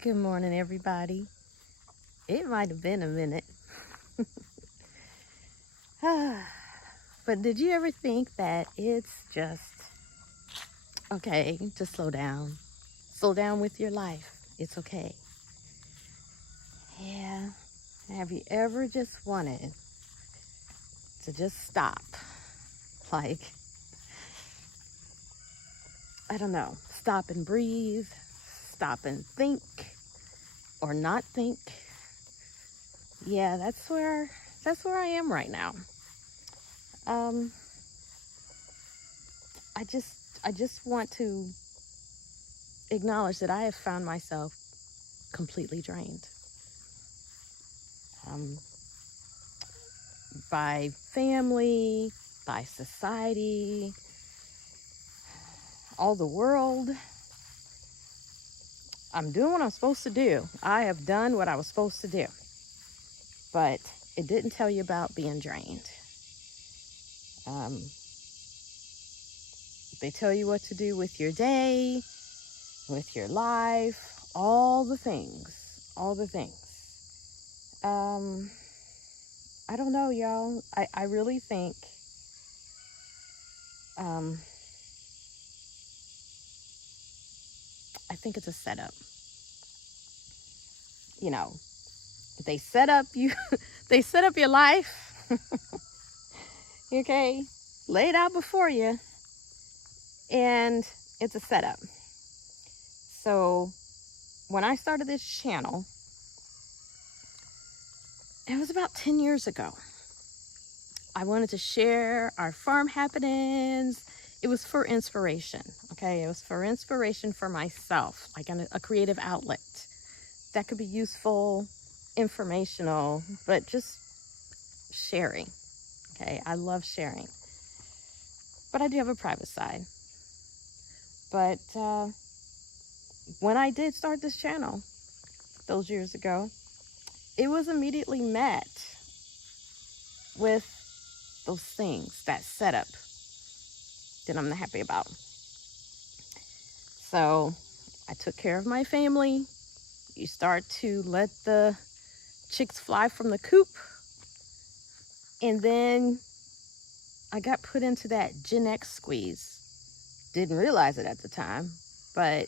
Good morning, everybody. It might have been a minute. But did you ever think that it's just okay to slow down? Slow down with your life. It's okay. Yeah. Have you ever just wanted to just stop? Like, I don't know, stop and breathe, stop and think or not think. Yeah, that's where I am right now. Um I just want to acknowledge that I have found myself completely drained um, by family, by society, all the world. I'm doing what I'm supposed to do. I have done what I was supposed to do, but it didn't tell you about being drained. Um, they tell you what to do with your day, with your life, all the things, all the things. Um, I don't know, y'all. I really think um, I think it's a setup. You know, they set up you, they set up your life, okay, laid out before you, and it's a setup. So when I started this channel, it was about 10 years ago. I wanted to share our farm happenings. It was for inspiration, okay? It was for inspiration for myself, like a creative outlet that could be useful, informational, but just sharing, okay? I love sharing. But I do have a private side. But when I did start this channel those years ago, it was immediately met with those things, that setup that I'm not happy about. So I took care of my family. You start to let the chicks fly from the coop. And then I got put into that Gen X squeeze. Didn't realize it at the time, but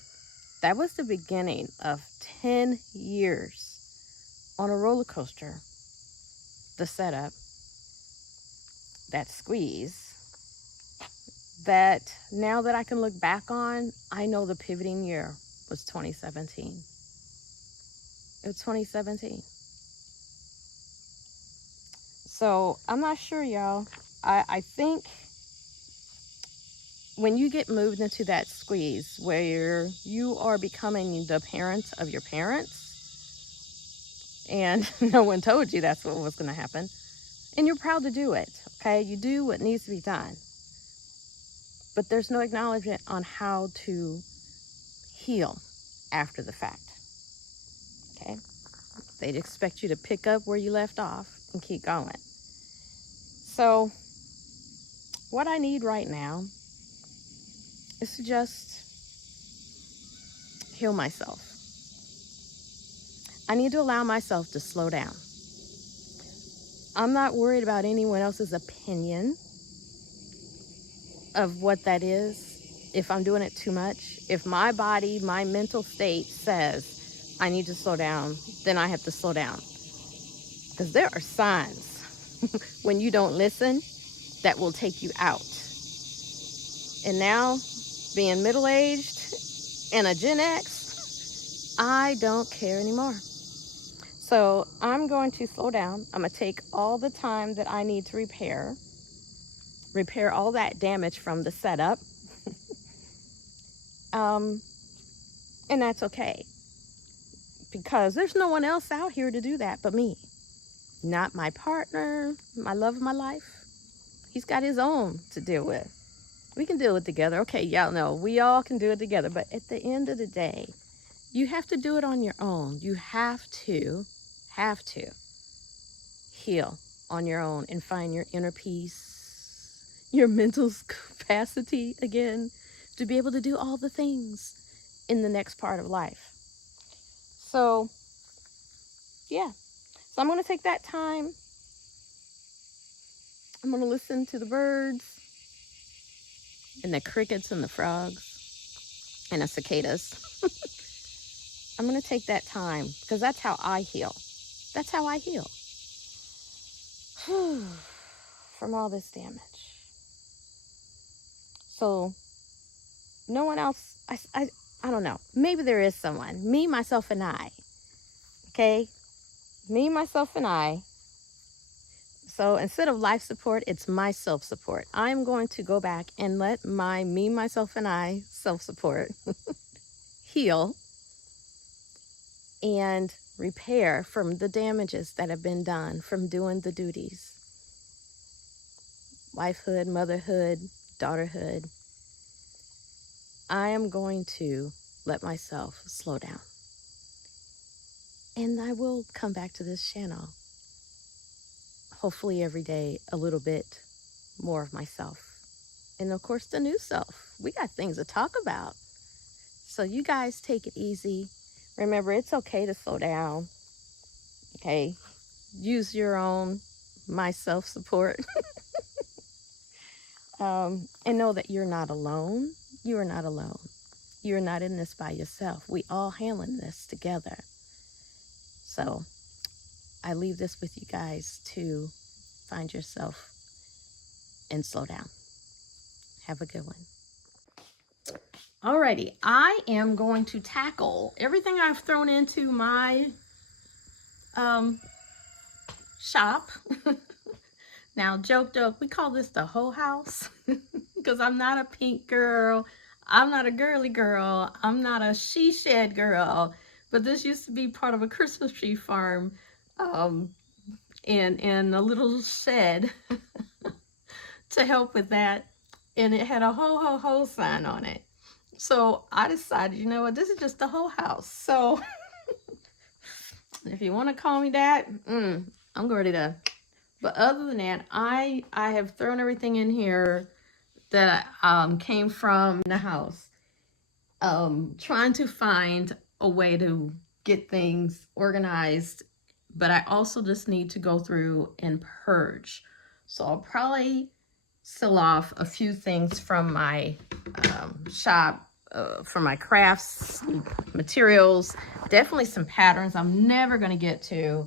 that was the beginning of 10 years on a roller coaster. The setup, that squeeze, that now that I can look back on, I know the pivoting year was 2017. It was 2017. So I'm not sure, y'all. I think when you get moved into that squeeze where you are becoming the parent of your parents, and no one told you that's what was going to happen, and you're proud to do it, okay? You do what needs to be done. But there's no acknowledgement on how to heal after the fact, okay? They'd expect you to pick up where you left off and keep going. So what I need right now is to just heal myself. I need to allow myself to slow down. I'm not worried about anyone else's opinion of what that is. If I'm doing it too much, if my body, my mental state says I need to slow down, then I have to slow down. Because there are signs when you don't listen that will take you out. And now, being middle-aged and a Gen X, I don't care anymore. So I'm going to slow down. I'm going to take all the time that I need to repair all that damage from the setup. And that's okay. Because there's no one else out here to do that but me. Not my partner, my love of my life. He's got his own to deal with. We can deal it together. Okay, y'all know we all can do it together. But at the end of the day, you have to do it on your own. You have to heal on your own and find your inner peace, your mental capacity again to be able to do all the things in the next part of life. So, yeah. So I'm going to take that time. I'm going to listen to the birds and the crickets and the frogs and the cicadas. I'm going to take that time because that's how I heal. That's how I heal from all this damage. So no one else, I don't know. Maybe there is someone. Me, myself, and I. Okay? Me, myself, and I. So instead of life support, it's my self-support. I'm going to go back and let my me, myself, and I self-support heal and repair from the damages that have been done from doing the duties. Wifehood, motherhood, daughterhood. I am going to let myself slow down. And I will come back to this channel. Hopefully every day a little bit more of myself. And of course the new self. We got things to talk about. So you guys take it easy. Remember, it's okay to slow down. Okay? Use your own my self-support. And know that you're not alone. You are not alone. You're not in this by yourself. We all handling this together. So I leave this with you guys to find yourself and slow down. Have a good one. Alrighty, I am going to tackle everything I've thrown into my shop. Now, joke, we call this the whole house because I'm not a pink girl. I'm not a girly girl. I'm not a she shed girl. But this used to be part of a Christmas tree farm and a little shed to help with that. And it had a ho sign on it. So I decided, you know what, this is just the whole house. So if you want to call me that, I'm ready to. But other than that, I have thrown everything in here that came from the house. Trying to find a way to get things organized, but I also just need to go through and purge. So I'll probably sell off a few things from my shop, from my crafts materials, definitely some patterns I'm never going to get to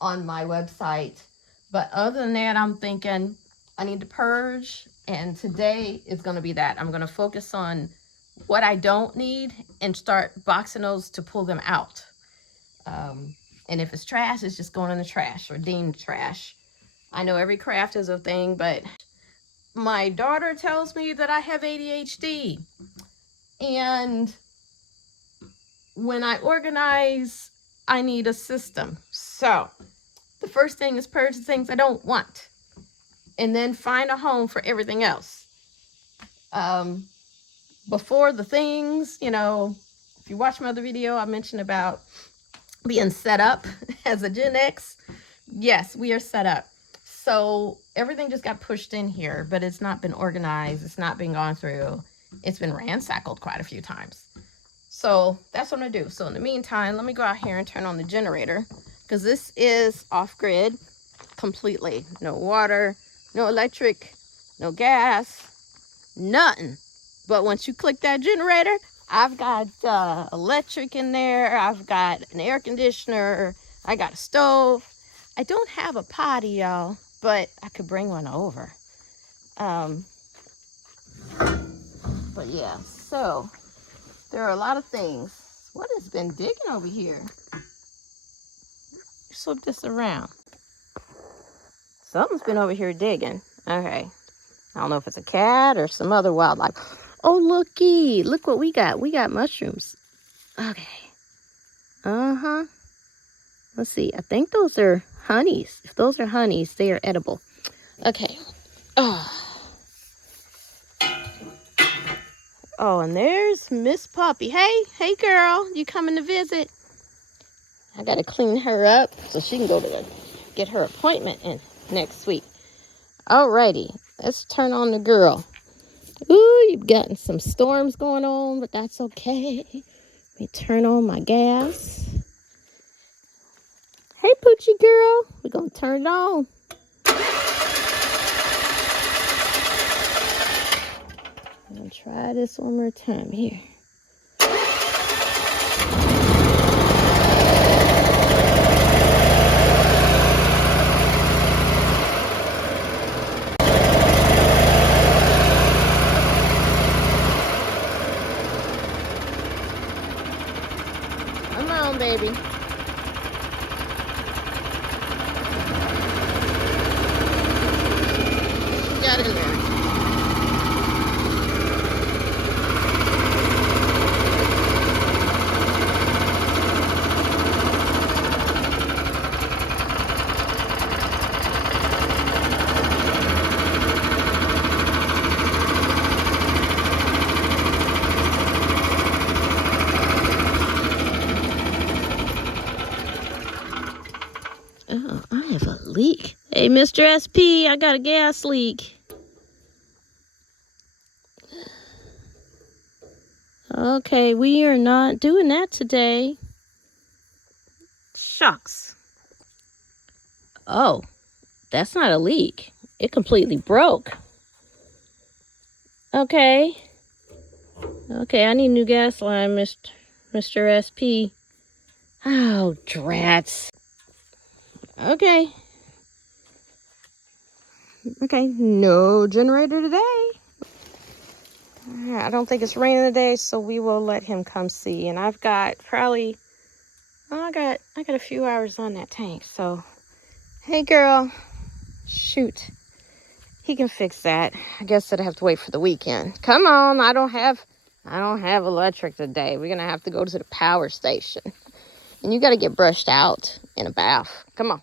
on my website. But other than that, I'm thinking I need to purge, and today is going to be that. I'm going to focus on what I don't need and start boxing those to pull them out. And if it's trash, it's just going in the trash or deemed trash. I know every craft is a thing, but my daughter tells me that I have ADHD. And when I organize, I need a system. So the first thing is purge the things I don't want, and then find a home for everything else. Before the things, you know, if you watch my other video, I mentioned about being set up as a Gen X. Yes, we are set up. So everything just got pushed in here, but it's not been organized. It's not been gone through. It's been ransackled quite a few times. So that's what I'm gonna do. So in the meantime, let me go out here and turn on the generator, because this is off-grid completely. No water, no electric, no gas, nothing. But once you click that generator, I've got electric in there. I've got an air conditioner. I got a stove. I don't have a potty, y'all, but I could bring one over. But yeah, so there are a lot of things. What has been digging over here? Flip this around. Something's been over here digging. Okay. I don't know if it's a cat or some other wildlife. Oh, looky. Look what we got. We got mushrooms. Okay. Uh-huh. Let's see. I think those are honeys. If those are honeys, they are edible. Okay. Oh, and there's Miss Puppy. Hey, girl. You coming to visit? I got to clean her up so she can go to get her appointment in next week. Alrighty. Let's turn on the girl. Ooh, you've gotten some storms going on, but that's okay. Let me turn on my gas. coochie, girl. We're gonna turn it on. I'm gonna try this one more time here. Come on, baby. Got in there. Oh, I have a leak. Hey, Mr. SP, I got a gas leak. Okay, we are not doing that today. Shucks. Oh, that's not a leak. It completely broke. Okay. Okay, I need new gas line, Mr. SP. Oh, drats. Okay. Okay, no generator today. I don't think it's raining today, so we will let him come see. And I've got probably, I got a few hours on that tank. So, hey girl, shoot, he can fix that. I guess I'd have to wait for the weekend. Come on, I don't have electric today. We're gonna have to go to the power station, and you got to get brushed out in a bath. Come on.